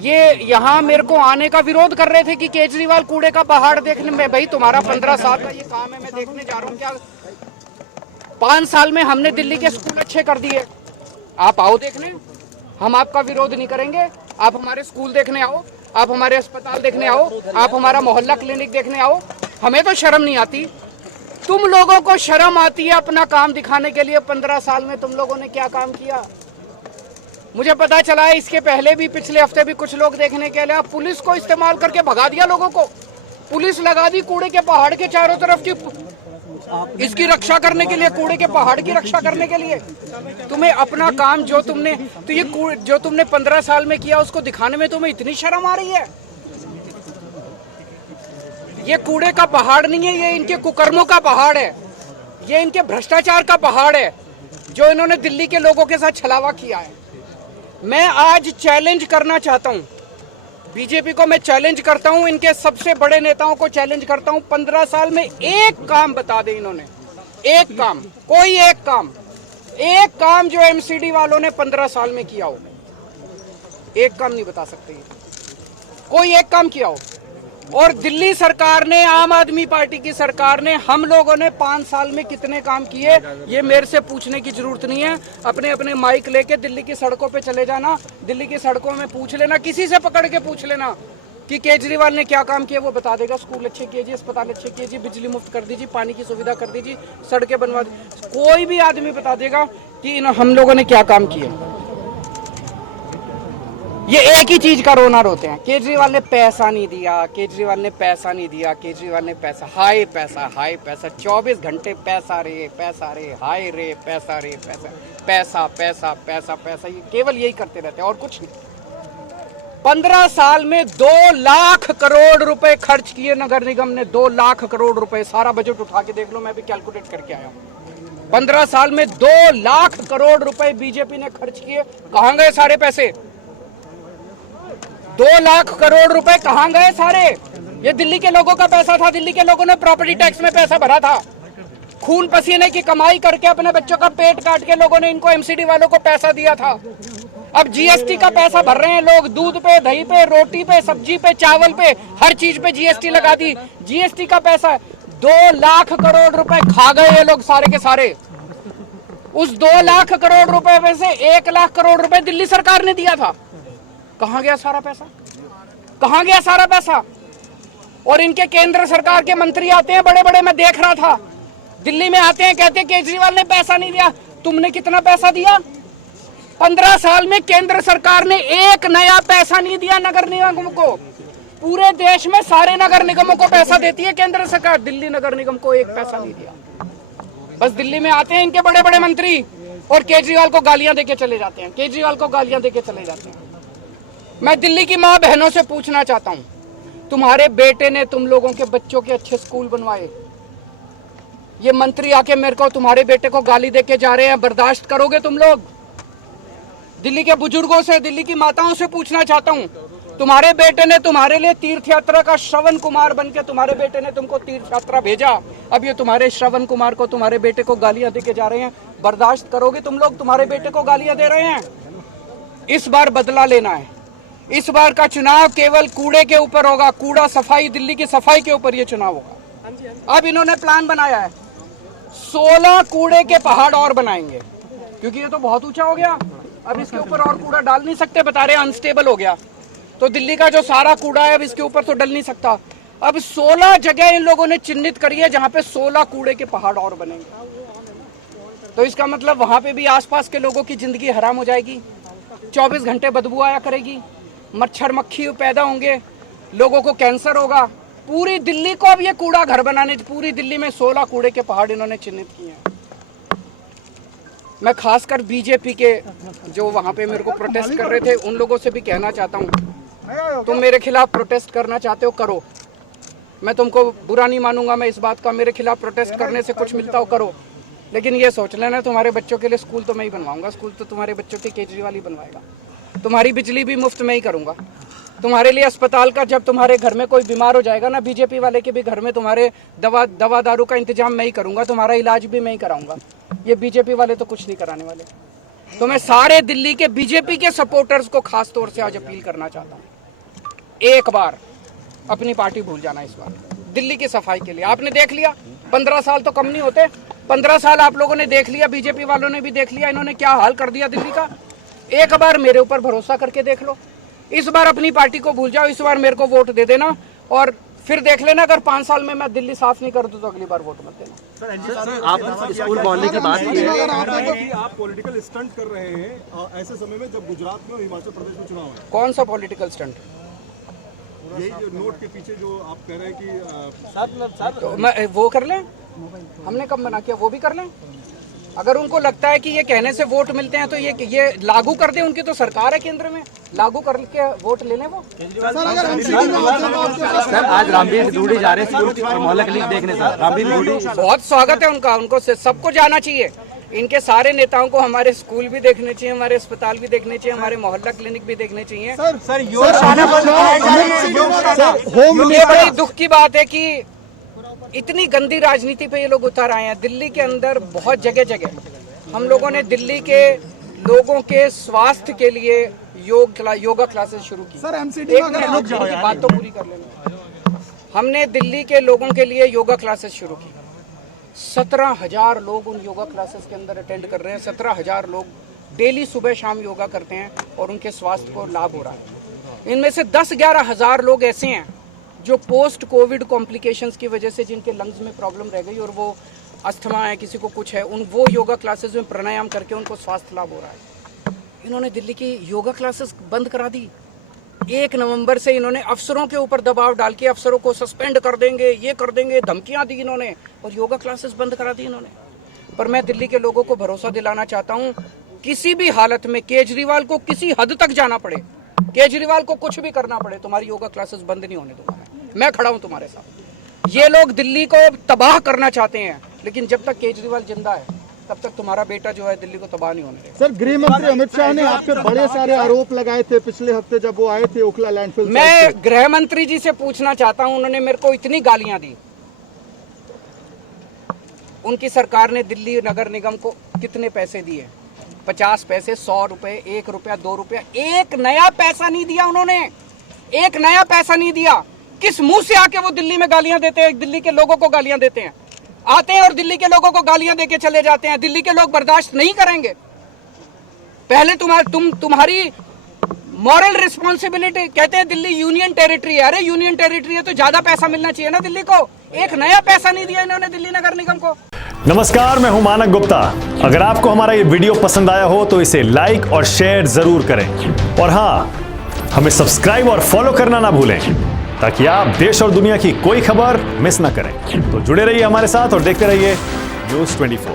ये यहाँ मेरे को आने का विरोध कर रहे थे कि केजरीवाल कूड़े का पहाड़ देखने में, भाई तुम्हारा 15 साल का ये काम है, मैं देखने जा रहा हूँ क्या 5 साल में हमने दिल्ली के स्कूल अच्छे कर दिए। आप आओ देखने, हम आपका विरोध नहीं करेंगे। आप हमारे स्कूल देखने आओ, आप हमारे अस्पताल देखने आओ, आप हमारा मोहल्ला क्लिनिक देखने आओ। हमें तो शर्म नहीं आती, तुम लोगों को शर्म आती है अपना काम दिखाने के लिए। 15 साल में तुम लोगों ने क्या काम किया? मुझे पता चला है इसके पहले भी, पिछले हफ्ते भी कुछ लोग देखने के लिए पुलिस को इस्तेमाल करके भगा दिया लोगों को। पुलिस लगा दी कूड़े के पहाड़ के चारों तरफ की, इसकी रक्षा करने के लिए, कूड़े के पहाड़ की रक्षा करने के लिए। तुम्हें अपना काम जो तुमने, तो ये जो तुमने 15 साल में किया उसको दिखाने में तुम्हें इतनी शर्म आ रही है? ये कूड़े का पहाड़ नहीं है, ये इनके कुकर्मों का पहाड़ है, ये इनके भ्रष्टाचार का पहाड़ है जो इन्होंने दिल्ली के लोगों के साथ छलावा किया है। मैं आज चैलेंज करना चाहता हूं बीजेपी को, मैं चैलेंज करता हूं, इनके सबसे बड़े नेताओं को चैलेंज करता हूं। 15 साल में एक काम बता दे इन्होंने, एक काम, कोई एक काम जो एमसीडी वालों ने 15 साल में किया हो। एक काम नहीं बता सकते, कोई एक काम किया हो। और दिल्ली सरकार ने, आम आदमी पार्टी की सरकार ने, हम लोगों ने 5 साल में कितने काम किए ये मेरे से पूछने की जरूरत नहीं है। अपने अपने माइक लेके दिल्ली की सड़कों पे चले जाना, दिल्ली की सड़कों में पूछ लेना, किसी से पकड़ के पूछ लेना कि केजरीवाल ने क्या काम किया, वो बता देगा। स्कूल अच्छे कीजिए, अस्पताल अच्छे कीजिए, बिजली मुफ्त कर दीजिए, पानी की सुविधा कर दीजिए, सड़कें बनवा दीजिए, कोई भी आदमी बता देगा कि हम लोगों ने क्या काम किए। ये एक ही चीज का रोना रोते हैं, केजरीवाल ने पैसा नहीं दिया, केजरीवाल ने पैसा नहीं दिया, केजरीवाल ने पैसा, हाय पैसा, हाय पैसा, 24 घंटे पैसा रे, हाय रे, पैसा रे, पैसा, पैसा, पैसा, पैसा, ये केवल यही करते रहते हैं और कुछ नहीं। 15 साल में 2 लाख करोड़ रुपए खर्च किए नगर निगम ने, 2 लाख करोड़ रुपए। सारा बजट उठा के देख लो, मैं भी कैलकुलेट करके आया हूं। 15 साल में 2 लाख करोड़ रुपए बीजेपी ने खर्च किए। कहां गए सारे पैसे? 2 लाख करोड़ रुपए कहां गए सारे? ये दिल्ली के लोगों का पैसा था, दिल्ली के लोगों ने प्रॉपर्टी टैक्स में पैसा भरा था, खून पसीने की कमाई करके अपने बच्चों का पेट काट के लोगों ने इनको एमसीडी वालों को पैसा दिया था। अब जीएसटी का पैसा भर रहे हैं लोग, दूध पे, दही पे, रोटी पे, सब्जी पे, चावल पे, हर चीज पे जीएसटी लगा दी। जीएसटी का पैसा 2 लाख करोड़ रुपए खा गए ये लोग सारे के सारे। उस 2 लाख करोड़ रुपए में से 1 लाख करोड़ रुपए दिल्ली सरकार ने दिया था। कहां गया सारा पैसा? कहां गया सारा पैसा? और इनके केंद्र सरकार के मंत्री आते हैं बड़े बड़े, मैं देख रहा था, दिल्ली में आते हैं, कहते हैं केजरीवाल ने पैसा नहीं दिया। तुमने कितना पैसा दिया? 15 साल में केंद्र सरकार ने एक नया पैसा नहीं दिया नगर निगम को। पूरे देश में सारे नगर निगमों को पैसा देती है केंद्र सरकार, दिल्ली नगर निगम को एक पैसा नहीं दिया। बस दिल्ली में आते हैं इनके बड़े बड़े मंत्री और केजरीवाल को गालियां देके चले जाते हैं, केजरीवाल को गालियां देके चले जाते हैं। मैं दिल्ली की माँ बहनों से पूछना चाहता हूं, तुम्हारे बेटे ने तुम लोगों के बच्चों के अच्छे स्कूल बनवाए, ये मंत्री आके मेरे को, तुम्हारे बेटे को गाली देके जा रहे हैं, बर्दाश्त करोगे तुम लोग? दिल्ली के बुजुर्गों से, दिल्ली की माताओं से पूछना चाहता हूं, तुम्हारे बेटे ने तुम्हारे लिए तीर्थ यात्रा का श्रवण कुमार बनके, तुम्हारे बेटे ने तुमको तीर्थ यात्रा भेजा, अब ये तुम्हारे श्रवण कुमार को, तुम्हारे बेटे को गालियां देके जा रहे हैं, बर्दाश्त करोगे तुम लोग? तुम्हारे बेटे को गालियां दे रहे हैं। इस बार बदला लेना है। इस बार का चुनाव केवल कूड़े के ऊपर होगा, कूड़ा सफाई, दिल्ली की सफाई के ऊपर ये चुनाव होगा। अब इन्होंने प्लान बनाया है, 16 कूड़े के पहाड़ और बनाएंगे, क्योंकि ये तो बहुत ऊंचा हो गया, अब इसके ऊपर और कूड़ा डाल नहीं सकते, बता रहे अनस्टेबल हो गया, तो दिल्ली का जो सारा कूड़ा है अब इसके ऊपर तो डल नहीं सकता। अब 16 जगह इन लोगों ने चिन्हित करी है जहां पे 16 कूड़े के पहाड़ और बनेंगे। तो इसका मतलब वहां पे भी आसपास के लोगों की जिंदगी हराम हो जाएगी, 24 घंटे बदबू आया करेगी, मच्छर मक्खी पैदा होंगे, लोगों को कैंसर होगा। पूरी दिल्ली को अब ये कूड़ा घर बनाने, पूरी दिल्ली में 16 कूड़े के पहाड़ इन्होंने चिन्हित किए हैं। मैं खासकर बीजेपी के जो वहां पे मेरे को प्रोटेस्ट कर रहे थे उन लोगों से भी कहना चाहता हूं, तुम मेरे खिलाफ प्रोटेस्ट करना चाहते हो करो, मैं तुमको बुरा नहीं मानूंगा, मैं इस बात का, मेरे खिलाफ प्रोटेस्ट करने से कुछ मिलता हो करो, लेकिन ये सोच लेना तुम्हारे बच्चों के लिए स्कूल तो मैं ही बनवाऊंगा, स्कूल तो तुम्हारे बच्चों के केजरीवाल ही बनवाएगा, तुम्हारी बिजली भी मुफ्त में ही करूंगा, तुम्हारे लिए अस्पताल का, जब तुम्हारे घर में कोई बीमार हो जाएगा ना, बीजेपी वाले के भी घर में तुम्हारे दवा दारू का इंतजाम मैं ही करूंगा, तुम्हारा इलाज भी मैं ही कराऊंगा। ये बीजेपी वाले तो कुछ नहीं कराने वाले। तो मैं सारे दिल्ली के बीजेपी के सपोर्टर्स को खास तौर से आज अपील करना चाहता हूँ, एक बार अपनी पार्टी भूल जाना। इस बार दिल्ली की सफाई के लिए आपने देख लिया, 15 साल तो कम नहीं होते, 15 साल आप लोगों ने देख लिया, बीजेपी वालों ने भी देख लिया, इन्होंने क्या हाल कर दिया दिल्ली का। एक बार मेरे ऊपर भरोसा करके देख लो, इस बार अपनी पार्टी को भूल जाओ, इस बार मेरे को वोट दे देना और फिर देख लेना अगर 5 साल में मैं दिल्ली साफ नहीं कर दूं तो अगली बार वोट मत देना। आप स्कूल मोहल्ले की बात की है, आप पॉलिटिकल स्टंट कर रहे हैं ऐसे समय में जब गुजरात में और हिमाचल प्रदेश में चुनाव है। कौन सा पॉलिटिकल स्टंट? यही जो नोट के पीछे जो आप कह रहे हैं कि तो मैं वो कर लें, हमने कब मना किया, वो भी कर लें। अगर उनको लगता है कि ये कहने से वोट मिलते हैं तो ये लागू कर दें, उनकी तो सरकार है केंद्र में, लागू करके वोट ले लें वो। सर आज रामवीर दूड़ी जा रहे हैं मोहल्ला क्लिनिक देखने सर, रामवीर दूड़ी बहुत स्वागत है उनका, उनको सबको जाना चाहिए। इनके सारे नेताओं को हमारे स्कूल भी देखने चाहिए, हमारे अस्पताल भी देखने चाहिए, हमारे मोहल्ला क्लिनिक भी देखने चाहिए। ये बड़ी दुख की बात है कि इतनी गंदी राजनीति पे ये लोग उतर आए हैं। दिल्ली के अंदर बहुत जगह जगह हम लोगों ने दिल्ली के लोगों के स्वास्थ्य के लिए योगा क्लासेस शुरू की। सर एमसीडी बात तो पूरी कर लेना। हमने दिल्ली के लोगों के लिए योगा क्लासेस शुरू की, 17,000 लोग उन योगा क्लासेस के अंदर अटेंड कर रहे हैं। 17,000 लोग डेली सुबह शाम योगा करते हैं और उनके स्वास्थ्य को लाभ हो रहा है। इनमें से 10-11 हज़ार लोग ऐसे हैं जो पोस्ट कोविड कॉम्प्लिकेशंस की वजह से जिनके लंग्स में प्रॉब्लम रह गई और वो अस्थमा है, किसी को कुछ है, वो योगा क्लासेस में प्राणायाम करके उनको स्वास्थ्य लाभ हो रहा है। इन्होंने दिल्ली की योगा क्लासेस बंद करा दी। 1 नवंबर से इन्होंने अफसरों के ऊपर दबाव डाल के अफसरों को सस्पेंड कर देंगे, ये कर देंगे, धमकियां दी इन्होंने और योगा क्लासेस बंद करा दी इन्होंने। पर मैं दिल्ली के लोगों को भरोसा दिलाना चाहता हूं, किसी भी हालत में केजरीवाल को किसी हद तक जाना पड़े, केजरीवाल को कुछ भी करना पड़े, तुम्हारी योगा क्लासेस बंद नहीं होने दूंगा। मैं खड़ा हूं तुम्हारे साथ। ये लोग दिल्ली को तबाह करना चाहते हैं, लेकिन जब तक केजरीवाल जिंदा है तब तक तुम्हारा बेटा जो है दिल्ली को तबाह नहीं होने देगा। सर गृह मंत्री अमित शाह ने आप पे बड़े सारे आरोप लगाए थे पिछले हफ्ते जब वो आए थे ओखला लैंडफिल। मैं गृह मंत्री जी से पूछना चाहता हूं, उन्होंने मेरे को इतनी गालियां दी। उनकी सरकार ने दिल्ली नगर निगम को कितने पैसे दिए? 50 पैसे, 100 रुपए, 1 रुपया, 2 रुपया, एक नया पैसा नहीं दिया उन्होंने, एक नया पैसा नहीं दिया। किस मुंह से आके वो दिल्ली में गालियां देते हैं, दिल्ली के लोगों को गालियां देते हैं, आते हैं और दिल्ली के लोगों को गालियां देके चले जाते हैं। दिल्ली के लोग बर्दाश्त नहीं करेंगे। पहले तुम्हारी मॉरल रिस्पॉन्सिबिलिटी, कहते हैं दिल्ली यूनियन टेरिटरी है। अरे यूनियन टेरिटरी है तो ज्यादा पैसा मिलना चाहिए ना दिल्ली को। एक नया पैसा नहीं दिया इन्होंने दिल्ली नगर निगम को। नमस्कार, मैं हूं मानक गुप्ता। अगर आपको हमारा ये वीडियो पसंद आया हो तो इसे लाइक और शेयर जरूर करें और हाँ, हमें सब्सक्राइब और फॉलो करना ना भूलें ताकि आप देश और दुनिया की कोई खबर मिस ना करें। तो जुड़े रहिए हमारे साथ और देखते रहिए न्यूज़ 24।